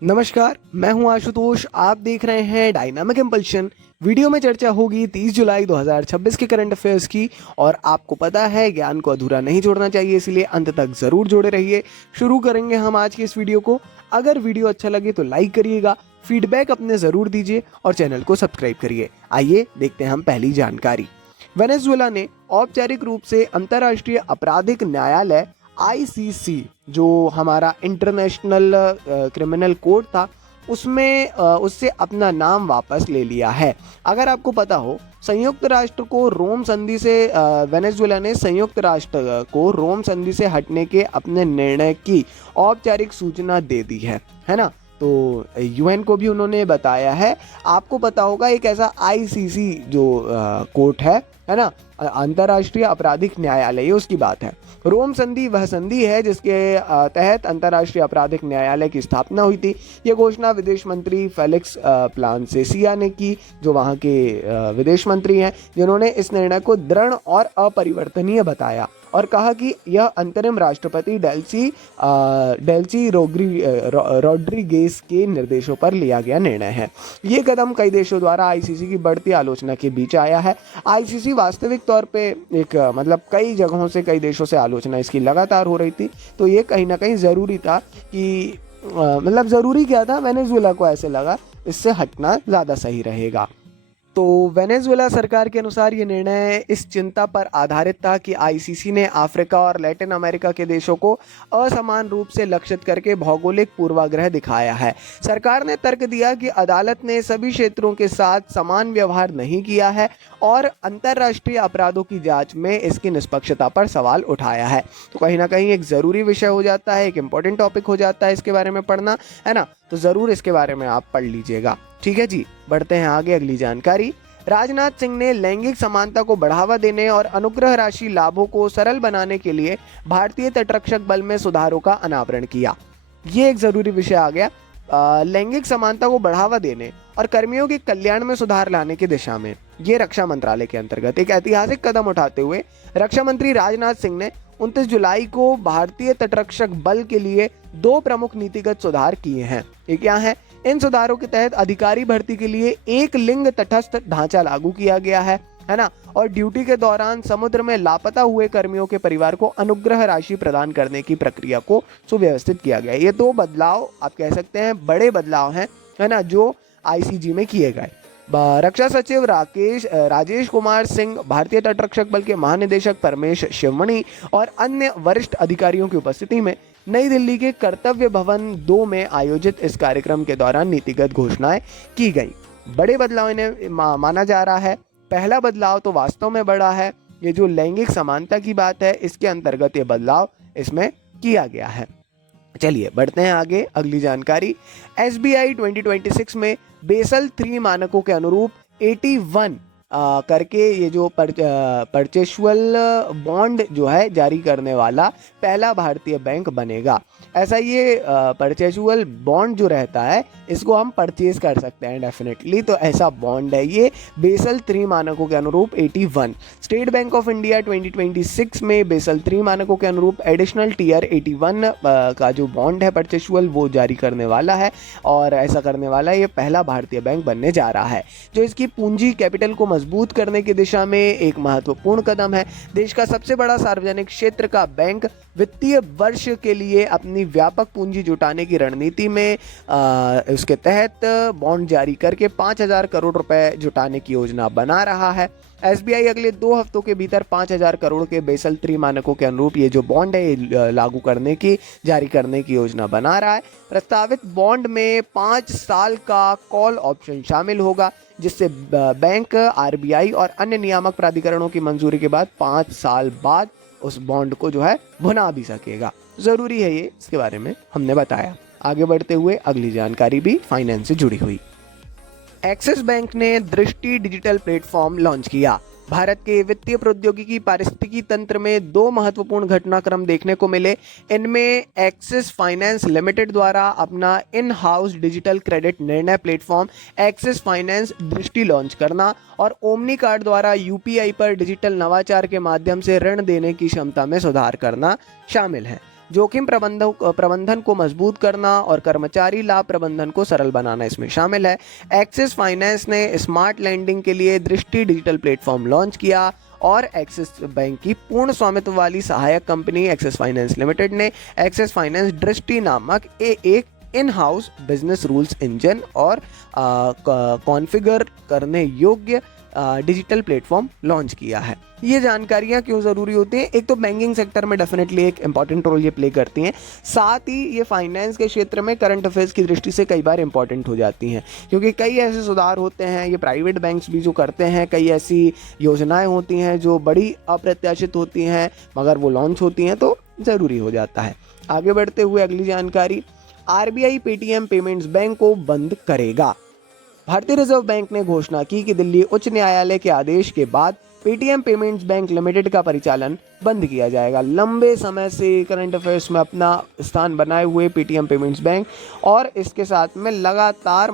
नमस्कार, मैं हूं आशुतोष। आप देख रहे हैं डायनामिक इम्पल्शन। वीडियो में चर्चा होगी 30 जुलाई 2026 के करंट अफेयर्स की। और आपको पता है ज्ञान को अधूरा नहीं छोड़ना चाहिए, इसलिए अंत तक ज़रूर जुड़े रहिए। शुरू करेंगे हम आज की इस वीडियो को। अगर वीडियो अच्छा लगे तो लाइक करिएगा, फीडबैक अपने ज़रूर दीजिए और चैनल को सब्सक्राइब करिए। आइए देखते हैं हम पहली जानकारी। वेनेजुएला ने औपचारिक रूप से अंतर्राष्ट्रीय आपराधिक न्यायालय आईसीसी, जो हमारा इंटरनेशनल क्रिमिनल कोर्ट था, उसमें उससे अपना नाम वापस ले लिया है। अगर आपको पता हो, संयुक्त राष्ट्र को रोम संधि से वेनेजुएला ने संयुक्त राष्ट्र को रोम संधि से हटने के अपने निर्णय की औपचारिक सूचना दे दी है ना। तो यूएन को भी उन्होंने बताया है। आपको पता होगा एक ऐसा आईसीसी जो कोर्ट है ना, अंतर्राष्ट्रीय आपराधिक न्यायालय, ये उसकी बात है। रोम संधि वह संधि है जिसके तहत अंतर्राष्ट्रीय आपराधिक न्यायालय की स्थापना हुई थी। ये घोषणा विदेश मंत्री फेलिक्स प्लानसेसिया ने की, जो वहाँ के विदेश मंत्री हैं, जिन्होंने इस निर्णय को दृढ़ और अपरिवर्तनीय बताया और कहा कि यह अंतरिम राष्ट्रपति डेल्सी रोड्रिगेज के निर्देशों पर लिया गया निर्णय है। ये कदम कई देशों द्वारा आईसीसी की बढ़ती आलोचना के बीच आया है। आईसीसी वास्तविक तौर पे एक कई जगहों से, कई देशों से आलोचना इसकी लगातार हो रही थी। तो ये कहीं ना कहीं ज़रूरी था कि ज़रूरी क्या था, वेनेजुएला को ऐसे लगा इससे हटना ज़्यादा सही रहेगा। तो वेनेजुएला सरकार के अनुसार ये निर्णय इस चिंता पर आधारित था कि आईसीसी ने अफ्रीका और लैटिन अमेरिका के देशों को असमान रूप से लक्षित करके भौगोलिक पूर्वाग्रह दिखाया है। सरकार ने तर्क दिया कि अदालत ने सभी क्षेत्रों के साथ समान व्यवहार नहीं किया है और अंतर्राष्ट्रीय अपराधों की जांच में इसकी निष्पक्षता पर सवाल उठाया है। तो कहीं ना कहीं एक ज़रूरी विषय हो जाता है, एक इम्पोर्टेंट टॉपिक हो जाता है इसके बारे में पढ़ना, है ना। तो ज़रूर इसके बारे में आप पढ़ लीजिएगा। ठीक है जी, बढ़ते हैं आगे अगली जानकारी। राजनाथ सिंह ने लैंगिक समानता को बढ़ावा देने और अनुग्रह राशि लाभों को सरल बनाने के लिए भारतीय तटरक्षक बल में सुधारों का अनावरण किया। ये एक ज़रूरी विषय आ गया। लैंगिक समानता को बढ़ावा देने और कर्मियों के कल्याण में सुधार लाने की दिशा में ये रक्षा मंत्रालय के अंतर्गत एक ऐतिहासिक कदम उठाते हुए रक्षा मंत्री राजनाथ सिंह ने 29 जुलाई को भारतीय तटरक्षक बल के लिए 2 प्रमुख नीतिगत सुधार किए हैं। ये क्या है? इन सुधारों के तहत अधिकारी भर्ती के लिए एक लिंग तटस्थ ढांचा लागू किया गया है ना। और ड्यूटी के दौरान समुद्र में लापता हुए कर्मियों के परिवार को अनुग्रह राशि प्रदान करने की प्रक्रिया को सुव्यवस्थित किया गया। ये 2 बदलाव आप कह सकते हैं बड़े बदलाव हैं, है ना, जो आईसीजी में किए गए। रक्षा सचिव राजेश कुमार सिंह, भारतीय तटरक्षक बल के महानिदेशक परमेश शिवमणि और अन्य वरिष्ठ अधिकारियों की उपस्थिति में नई दिल्ली के कर्तव्य भवन 2 में आयोजित इस कार्यक्रम के दौरान नीतिगत घोषणाएं की गई। बड़े बदलाव इन्हें माना जा रहा है। पहला बदलाव तो वास्तव में बड़ा है। ये जो लैंगिक समानता की बात है, इसके अंतर्गत ये बदलाव इसमें किया गया है। चलिए बढ़ते हैं आगे अगली जानकारी। एसबीआई 2026 में बेसल 3 मानकों के अनुरूप 81 करके ये जो परचेचुअल बॉन्ड जो है जारी करने वाला पहला भारतीय बैंक बनेगा। ऐसा ये परचेचुअल बॉन्ड जो रहता है, इसको हम परचेज कर सकते हैं डेफिनेटली। तो ऐसा बॉन्ड है ये बेसल 3 मानकों के अनुरूप 81। स्टेट बैंक ऑफ इंडिया 2026 में बेसल 3 मानकों के अनुरूप एडिशनल टीयर 81 का जो बॉन्ड है परचेचुअल, वो जारी करने वाला है। और ऐसा करने वाला ये पहला भारतीय बैंक बनने जा रहा है, जो इसकी पूंजी कैपिटल को मजबूत करने की दिशा में एक महत्वपूर्ण कदम है। देश का सबसे बड़ा सार्वजनिक क्षेत्र का बैंक वित्तीय वर्ष के लिए अपनी व्यापक पूंजी जुटाने की रणनीति में उसके तहत बॉन्ड जारी करके 5,000 करोड़ रुपए जुटाने की योजना बना रहा है। एसबीआई अगले 2 हफ्तों के भीतर 5,000 करोड़ के बेसल 3 मानकों के अनुरूप ये जो बॉन्ड है लागू करने की, जारी करने की योजना बना रहा है। प्रस्तावित बॉन्ड में 5 साल का कॉल ऑप्शन शामिल होगा, जिससे बैंक, आरबीआई और अन्य नियामक प्राधिकरणों की मंजूरी के बाद 5 साल बाद उस बॉन्ड को जो है भुना भी सकेगा। ज़रूरी है ये, इसके बारे में हमने बताया। आगे बढ़ते हुए अगली जानकारी भी फाइनेंस से जुड़ी हुई। एक्सिस बैंक ने दृष्टि डिजिटल प्लेटफॉर्म लॉन्च किया। भारत के वित्तीय प्रौद्योगिकी पारिस्थितिकी तंत्र में 2 महत्वपूर्ण घटनाक्रम देखने को मिले। इनमें एक्सिस फाइनेंस लिमिटेड द्वारा अपना इन हाउस डिजिटल क्रेडिट निर्णय प्लेटफॉर्म एक्सिस फाइनेंस दृष्टि लॉन्च करना और ओमनी कार्ड द्वारा यूपीआई पर डिजिटल नवाचार के माध्यम से ऋण देने की क्षमता में सुधार करना शामिल है। जोखिम प्रबंधन को मजबूत करना और कर्मचारी लाभ प्रबंधन को सरल बनाना इसमें शामिल है। एक्सिस फाइनेंस ने स्मार्ट लैंडिंग के लिए दृष्टि डिजिटल प्लेटफॉर्म लॉन्च किया और एक्सिस बैंक की पूर्ण स्वामित्व वाली सहायक कंपनी एक्सिस फाइनेंस लिमिटेड ने एक्सिस फाइनेंस दृष्टि नामक एक in house business rules engine और कॉन्फ़िगर करने योग्य डिजिटल प्लेटफॉर्म लॉन्च किया है। ये जानकारियाँ क्यों ज़रूरी होती हैं? एक तो बैंकिंग सेक्टर में डेफिनेटली एक इंपॉर्टेंट रोल ये प्ले करती हैं, साथ ही ये फाइनेंस के क्षेत्र में करंट अफेयर्स की दृष्टि से कई बार इंपॉर्टेंट हो जाती हैं, क्योंकि कई ऐसे सुधार होते हैं, ये प्राइवेट बैंक्स भी जो करते हैं, कई ऐसी योजनाएं होती हैं जो बड़ी अप्रत्याशित होती हैं मगर वो लॉन्च होती हैं तो ज़रूरी हो जाता है। आगे बढ़ते हुए अगली जानकारी, आरबीआई पेटीएम पेमेंट्स बैंक को बंद करेगा। भारतीय रिजर्व बैंक ने घोषणा की कि दिल्ली उच्च न्यायालय के आदेश के बाद पेटीएम पेमेंट्स बैंक लिमिटेड का परिचालन बंद किया जाएगा। लंबे समय से करंट अफेयर्स में अपना स्थान बनाए हुए पेटीएम पेमेंट्स बैंक और इसके साथ में लगातार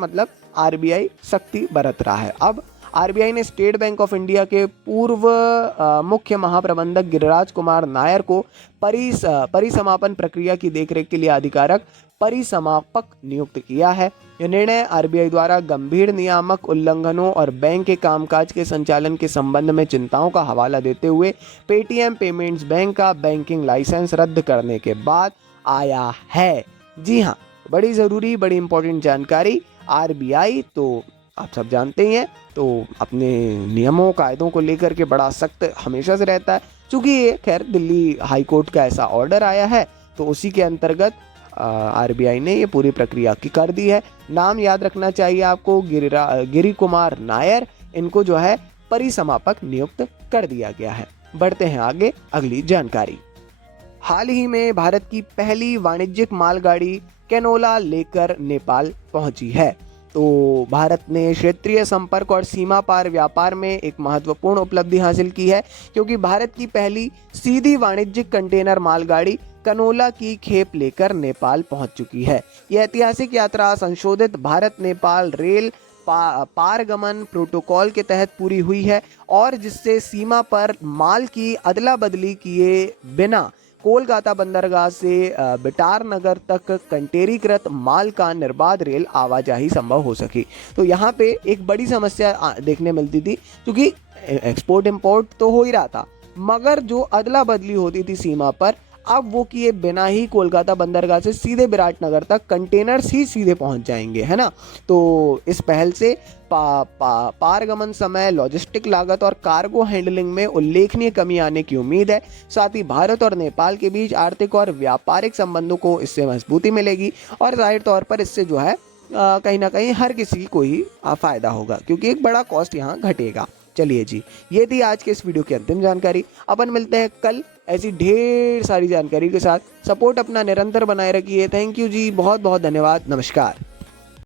आरबीआई सख्ती बरत रहा है। अब आरबीआई ने स्टेट बैंक ऑफ इंडिया के पूर्व मुख्य महाप्रबंधक गिरिराज कुमार नायर को परिसमापन प्रक्रिया की देखरेख के लिए अधिकारक परिसमापक नियुक्त किया है। यह निर्णय आरबीआई द्वारा गंभीर नियामक उल्लंघनों और बैंक के कामकाज के संचालन के संबंध में चिंताओं का हवाला देते हुए पेटीएम पेमेंट्स बैंक का बैंकिंग लाइसेंस रद्द करने के बाद आया है। जी हाँ, बड़ी ज़रूरी बड़ी इंपॉर्टेंट जानकारी। आरबीआई तो आप सब जानते ही हैं, तो अपने नियमों कायदों को लेकर के बड़ा सख्त हमेशा से रहता है। चूँकि ये खैर दिल्ली हाई कोर्ट का ऐसा ऑर्डर आया है तो उसी के अंतर्गत आरबीआई ने ये पूरी प्रक्रिया की कर दी है। नाम याद रखना चाहिए आपको, गिरी कुमार नायर, इनको जो है परिसमापक नियुक्त कर दिया गया है। बढ़ते हैं आगे अगली जानकारी। हाल ही में भारत की पहली वाणिज्यिक मालगाड़ी कैनोला लेकर नेपाल पहुंची है। तो भारत ने क्षेत्रीय संपर्क और सीमा पार व्यापार में एक महत्वपूर्ण उपलब्धि हासिल की है, क्योंकि भारत की पहली सीधी वाणिज्यिक कंटेनर मालगाड़ी कैनोला की खेप लेकर नेपाल पहुंच चुकी है। यह ऐतिहासिक यात्रा संशोधित भारत नेपाल रेल पारगमन प्रोटोकॉल के तहत पूरी हुई है और जिससे सीमा पर माल की अदला बदली किए बिना कोलकाता बंदरगाह से बिटारनगर तक कंटेरीकृत माल का निर्बाध रेल आवाजाही संभव हो सकी। तो यहाँ पे एक बड़ी समस्या देखने मिलती थी, क्योंकि एक्सपोर्ट इंपोर्ट तो हो ही रहा था मगर जो अदला बदली होती थी सीमा पर, अब वो किए बिना ही कोलकाता बंदरगाह से सीधे विराटनगर तक कंटेनर्स ही सीधे पहुंच जाएंगे, है ना। तो इस पहल से पारगमन समय, लॉजिस्टिक लागत और कार्गो हैंडलिंग में उल्लेखनीय कमी आने की उम्मीद है। साथ ही भारत और नेपाल के बीच आर्थिक और व्यापारिक संबंधों को इससे मजबूती मिलेगी और जाहिर तौर पर इससे जो है कहीं ना कहीं हर किसी को ही फायदा होगा, क्योंकि एक बड़ा कॉस्ट यहाँ घटेगा। चलिए जी, ये थी आज के इस वीडियो की अंतिम जानकारी। अपन मिलते हैं कल ऐसी ढेर सारी जानकारी के साथ। सपोर्ट अपना निरंतर बनाए रखिए। थैंक यू जी, बहुत बहुत धन्यवाद, नमस्कार।